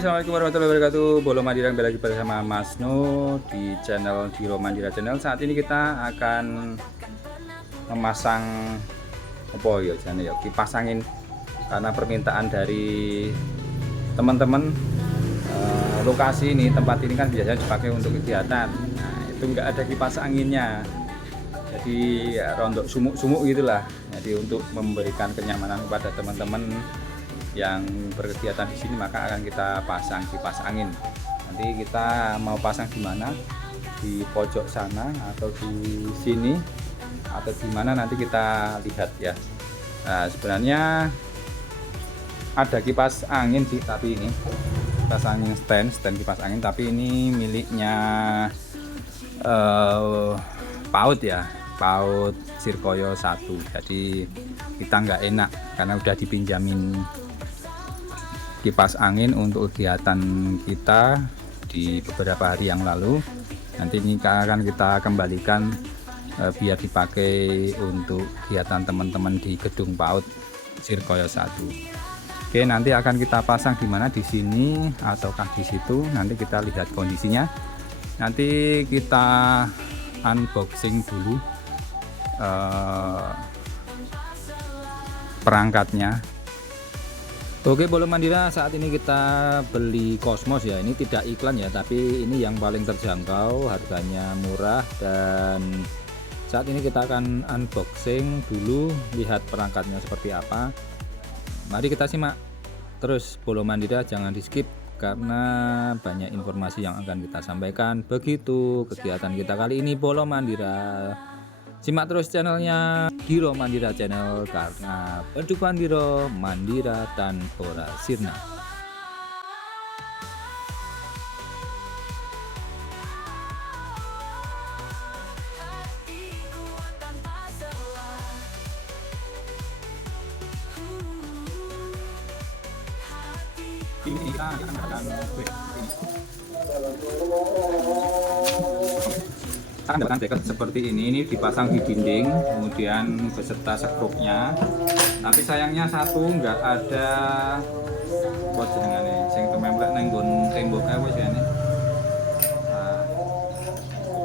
Assalamualaikum warahmatullahi wabarakatuh. Bolo Mandira kembali lagi bersama Mas No di channel Giro Mandira Channel. Saat ini kita akan memasang apa ya jane ya kipas angin karena permintaan dari teman-teman. Lokasi ini, tempat ini kan biasanya dipakai untuk kegiatan. Nah, itu enggak ada kipas anginnya. Jadi ya, rontok sumuk-sumuk gitulah. Jadi untuk memberikan kenyamanan kepada teman-teman yang berkegiatan di sini, maka akan kita pasang kipas angin. Nanti kita mau pasang di mana, di pojok sana atau di sini atau di mana, nanti kita lihat ya. Nah, sebenarnya ada kipas angin sih, tapi ini kipas angin stand kipas angin, tapi ini miliknya PAUD ya, PAUD Sirkoyo 1. Jadi kita nggak enak karena udah dipinjamin kipas angin untuk kegiatan kita di beberapa hari yang lalu. Nanti ini akan kita kembalikan biar dipakai untuk kegiatan teman-teman di gedung PAUD Sirkoyo 1. Oke, nanti akan kita pasang di mana, di sini ataukah di situ, nanti kita lihat kondisinya. Nanti kita unboxing dulu perangkatnya. Oke, Bolo Mandira, saat ini kita beli Cosmos ya. Ini tidak iklan ya, tapi ini yang paling terjangkau, harganya murah. Dan saat ini kita akan unboxing dulu, lihat perangkatnya seperti apa. Mari kita simak terus Bolo Mandira, jangan di skip karena banyak informasi yang akan kita sampaikan. Begitu kegiatan kita kali ini, Bolo Mandira. Simak terus channelnya Giro Mandira Channel karena perdukuan Giro Mandira tanpa sirna. Ini kita akan mendapatkan bracket seperti ini dipasang di dinding, kemudian beserta sekrupnya. Tapi sayangnya satu nggak ada buat jenengane sing tememplek nang nggon tembok kae wis jane. Nah,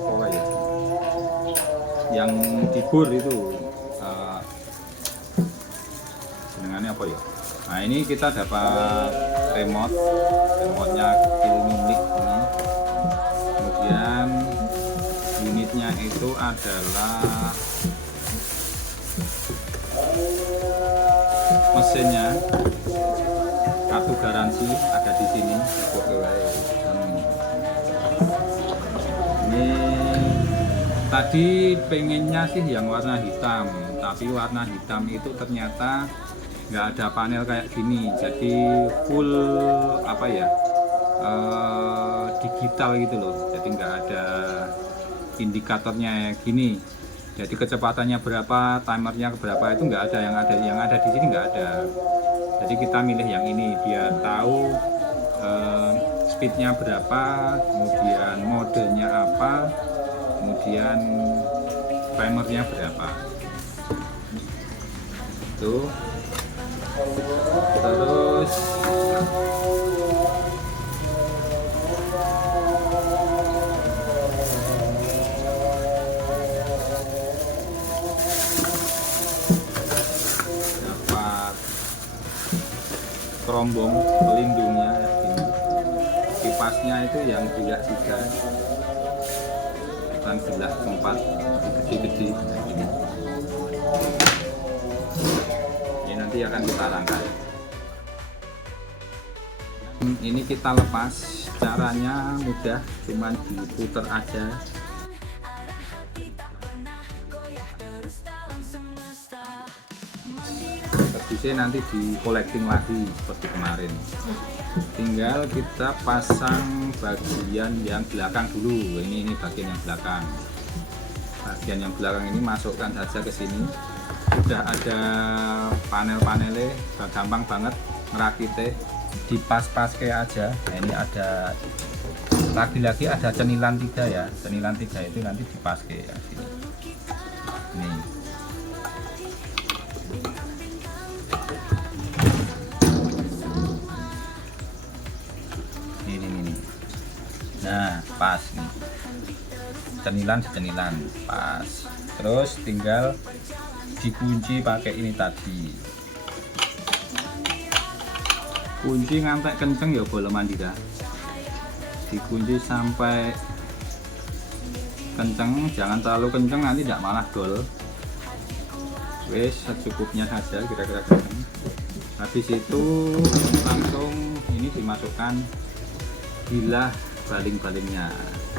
apa ya? Yang dibur itu jenengane apa ya? Nah, ini kita dapat remotenya kecil milik ini. Kemudian unitnya itu adalah mesinnya, kartu garansi ada di sini. Ini tadi pengennya sih yang warna hitam, tapi warna hitam itu ternyata nggak ada panel kayak gini, jadi full apa ya, digital gitu loh. Jadi nggak ada indikatornya gini, jadi kecepatannya berapa, timernya berapa, itu nggak ada. Yang ada di sini nggak ada. Jadi kita milih yang ini biar tahu speednya berapa, kemudian modenya apa, kemudian timernya berapa. Tuh terus kerombong pelindungnya ini. Kipasnya itu yang tidak 3, bukan sebelah 4, gede-gede ini. Ini nanti akan kita rangkai. Ini kita lepas, caranya mudah, cuman diputer aja. Terusnya nanti di collecting lagi seperti kemarin. Tinggal kita pasang bagian yang belakang dulu. Ini bagian yang belakang. Bagian yang belakang ini masukkan saja ke sini. Udah ada panel-panelnya, gampang banget ngerakitnya. Dipas-pas kayak aja. Nah, ini ada lagi-lagi ada cenilan 3 ya. Cenilan 3 itu nanti dipas kayak gini. Nih. pas nih, cenilan pas. Terus tinggal dikunci pakai ini tadi, kunci ngantek kenceng ya bola mandira, dikunci sampai kenceng, jangan terlalu kenceng nanti tidak malah dol. Wes secukupnya saja kira-kira kenceng. Habis itu langsung ini dimasukkan bilah baling-balingnya.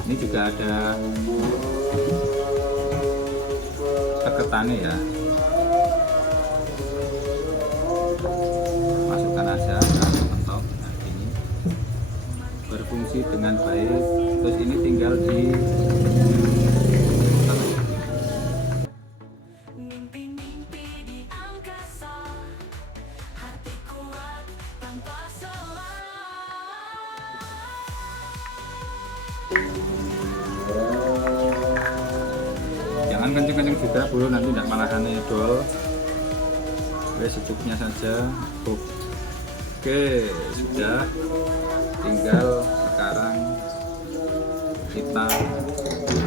Ini juga ada teketannya ya, masukkan aja, mentok. Nah, ini berfungsi dengan baik. Terus ini tinggal di jangan kenceng-kenceng juga bro, nanti tidak malah dol. Oke, secukupnya saja. Oke, sudah, tinggal sekarang kita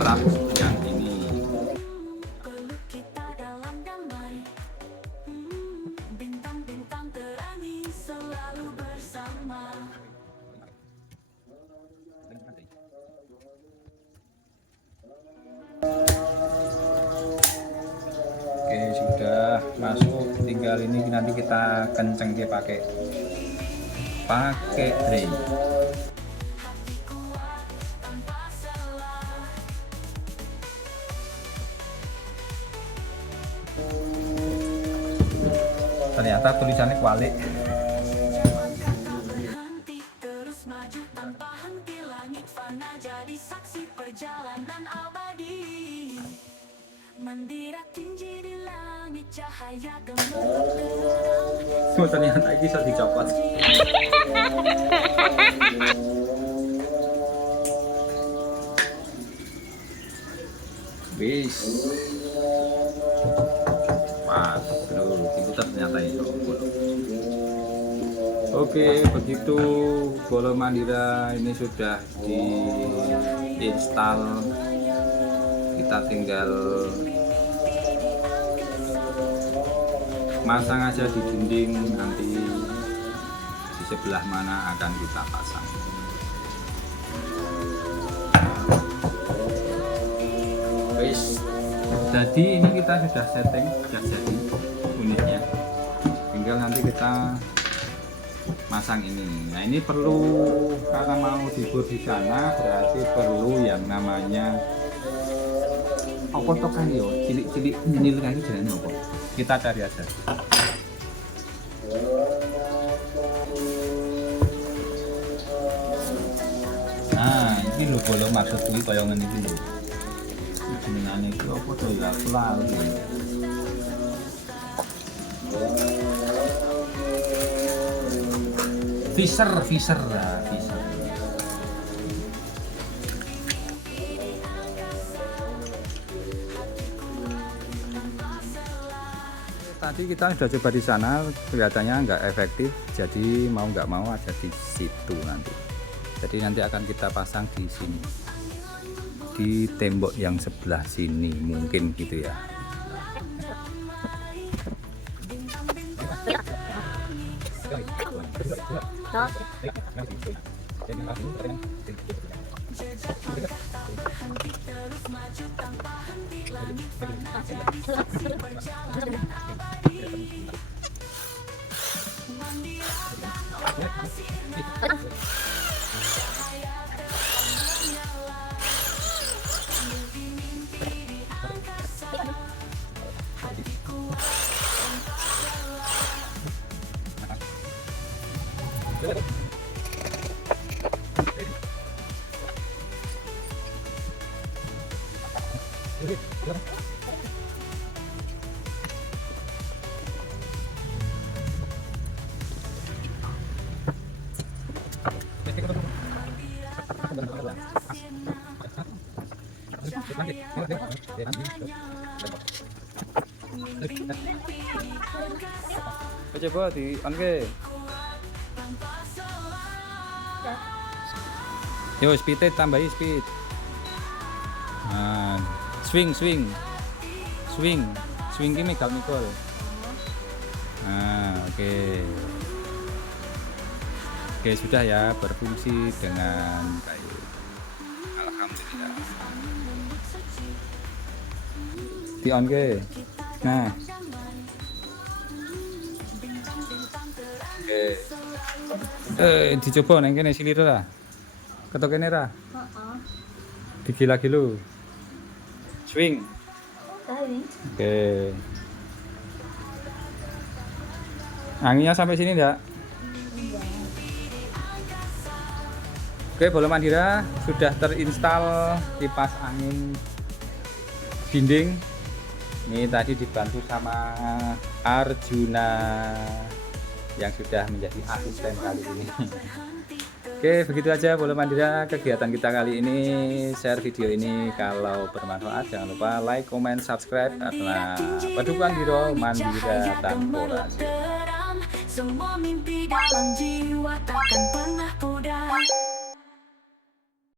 terap yang ini. Oke, sudah masuk, tinggal ini nanti kita kenceng pakai tray. Ternyata tulisannya kualik. Oh, ternyata ini bisa dicopot. Wis pas, aduh diputar ternyata itu. Oke, begitu bola mandira ini sudah diinstal, kita tinggal masang aja di dinding, nanti di sebelah mana akan kita pasang. Guys, jadi ini kita sudah setting, sudah jadi unitnya, tinggal nanti kita masang ini. Nah, ini perlu, karena mau dibur di sana berarti perlu yang namanya apa toh kan yo, cilik-cilik ini lagi jalan apa? Kita cari aja. Nah, ini lho bola maksud kuwi kaya ngene iki lho. Jenengane iki apa to ya, aku lali. Fisher lah, Fisher. Tadi kita sudah coba di sana, kelihatannya nggak efektif, jadi mau nggak mau ada di situ nanti. Jadi nanti akan kita pasang di sini, di tembok yang sebelah sini mungkin gitu ya. Coba di on ke. Yo speed tambahi speed. Nah, swing swing. Swing. Swing ki megal mikul. Nah, oke. Oke, sudah ya berfungsi dengan baik. Alhamdulillah. Di on ke. Nah. Oke. Dicoba neng kene sini ra. Ketok kene ra. Heeh. Digi lagi lu. Swing. Tadi. Oke. Anginnya sampai sini enggak? Oke, Bolo Mandira sudah terinstall kipas angin dinding. Ini tadi dibantu sama Arjuna yang sudah menjadi asisten kali ini. Oke, begitu aja Bolo Mandira kegiatan kita kali ini. Share video ini kalau bermanfaat, jangan lupa like, comment, subscribe karena Padukan Diro Mandira Tanpa Rahasia. Semua mimpi dalam jiwa takkan pernah